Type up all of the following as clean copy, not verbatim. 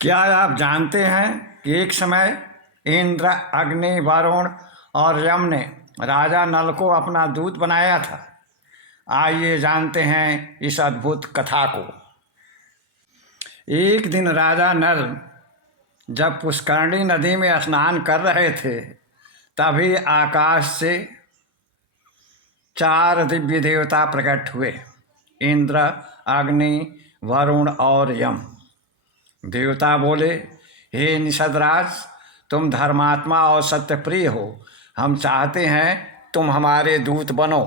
क्या आप जानते हैं कि एक समय इंद्र, अग्नि, वरुण और यम ने राजा नल को अपना दूत बनाया था। आइए जानते हैं इस अद्भुत कथा को। एक दिन राजा नल जब पुष्करणी नदी में स्नान कर रहे थे, तभी आकाश से 4 दिव्य देवता प्रकट हुए: इंद्र, अग्नि, वरुण और यम। देवता बोले, हे निषदराज, तुम धर्मात्मा और सत्यप्रिय हो। हम चाहते हैं तुम हमारे दूत बनो।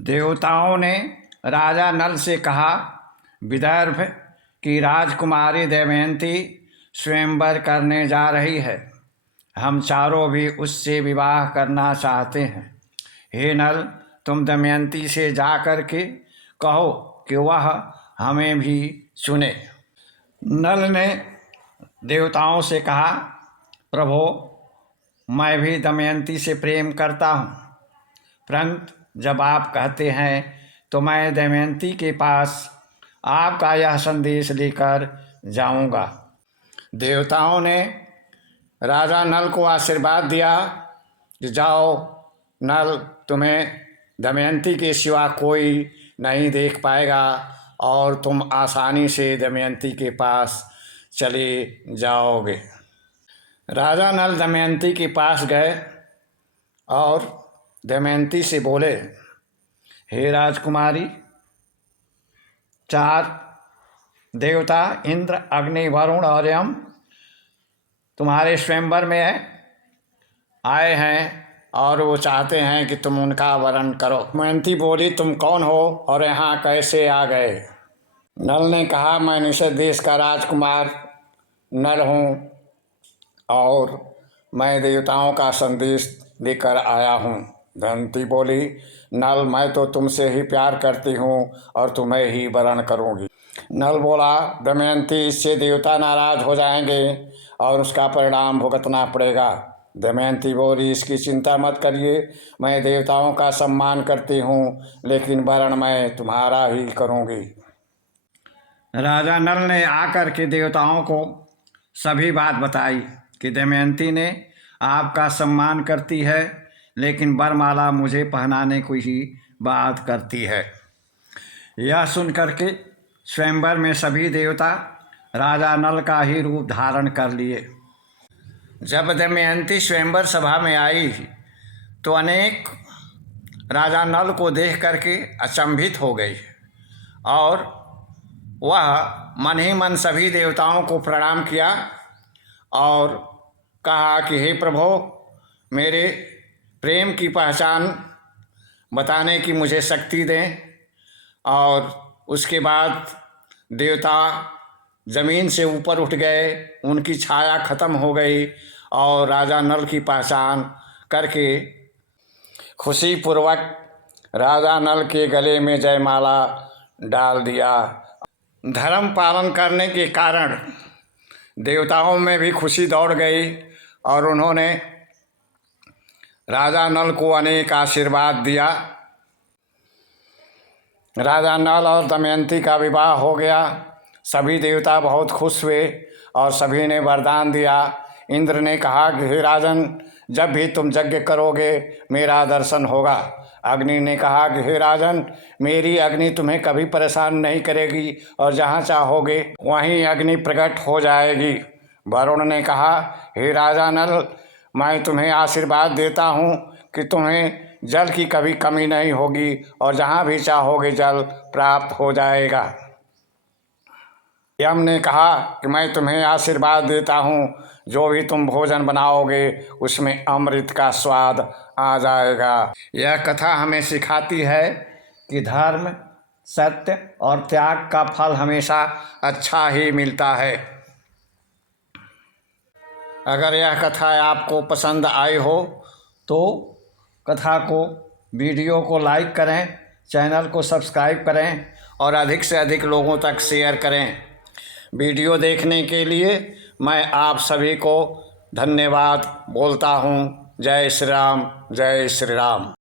देवताओं ने राजा नल से कहा, विदर्भ की राजकुमारी दमयंती स्वयंवर करने जा रही है। हम चारों भी उससे विवाह करना चाहते हैं। हे नल, तुम दमयंती से जा कर के कहो कि वह हमें भी चुने। नल ने देवताओं से कहा, प्रभो, मैं भी दमयंती से प्रेम करता हूँ, परंतु जब आप कहते हैं तो मैं दमयंती के पास आपका यह संदेश लेकर जाऊँगा। देवताओं ने राजा नल को आशीर्वाद दिया कि जाओ नल, तुम्हें दमयंती के सिवा कोई नहीं देख पाएगा और तुम आसानी से दमयंती के पास चले जाओगे। राजा नल दमयंती के पास गए और दमयंती से बोले, हे राजकुमारी, 4 देवता इंद्र, अग्नि, वरुण और यम तुम्हारे स्वयंवर में आए हैं और वो चाहते हैं कि तुम उनका वरण करो। दमयंती बोली, तुम कौन हो और यहाँ कैसे आ गए? नल ने कहा, मैं निषद देश का राजकुमार नल हूँ और मैं देवताओं का संदेश लेकर आया हूँ। दमयंती बोली, नल, मैं तो तुमसे ही प्यार करती हूँ और तुम्हें ही वरण करूँगी। नल बोला, दमयंती, इससे देवता नाराज हो जाएंगे और उसका परिणाम भुगतना पड़ेगा। दमयंती बोली, इसकी चिंता मत करिए, मैं देवताओं का सम्मान करती हूँ, लेकिन वरण मैं तुम्हारा ही करूँगी। राजा नल ने आकर के देवताओं को सभी बात बताई कि दमयंती ने आपका सम्मान करती है, लेकिन वरमाला मुझे पहनाने को ही बात करती है। यह सुन करके स्वयंवर में सभी देवता राजा नल का ही रूप धारण कर लिए। जब दमयंती स्वयंवर सभा में आई तो अनेक राजा नल को देख करके अचंभित हो गई और वह मन ही मन सभी देवताओं को प्रणाम किया और कहा कि हे प्रभो, मेरे प्रेम की पहचान बताने की मुझे शक्ति दें। और उसके बाद देवता ज़मीन से ऊपर उठ गए, उनकी छाया खत्म हो गई और राजा नल की पहचान करके खुशीपूर्वक राजा नल के गले में जयमाला डाल दिया। धर्म पालन करने के कारण देवताओं में भी खुशी दौड़ गई और उन्होंने राजा नल को अनेक आशीर्वाद दिया। राजा नल और दमयंती का विवाह हो गया। सभी देवता बहुत खुश हुए और सभी ने वरदान दिया। इंद्र ने कहा कि हे राजन, जब भी तुम यज्ञ करोगे मेरा दर्शन होगा। अग्नि ने कहा कि हे राजन, मेरी अग्नि तुम्हें कभी परेशान नहीं करेगी और जहाँ चाहोगे वहीं अग्नि प्रकट हो जाएगी। वरुण ने कहा, हे राजा नल, मैं तुम्हें आशीर्वाद देता हूँ कि तुम्हें जल की कभी कमी नहीं होगी और जहाँ भी चाहोगे जल प्राप्त हो जाएगा। यम ने कहा कि मैं तुम्हें आशीर्वाद देता हूँ, जो भी तुम भोजन बनाओगे उसमें अमृत का स्वाद आ जाएगा। यह कथा हमें सिखाती है कि धर्म, सत्य और त्याग का फल हमेशा अच्छा ही मिलता है। अगर यह कथा आपको पसंद आई हो तो कथा को, वीडियो को लाइक करें, चैनल को सब्सक्राइब करें और अधिक से अधिक लोगों तक शेयर करें। वीडियो देखने के लिए मैं आप सभी को धन्यवाद बोलता हूँ। जय श्री राम, जय श्री राम।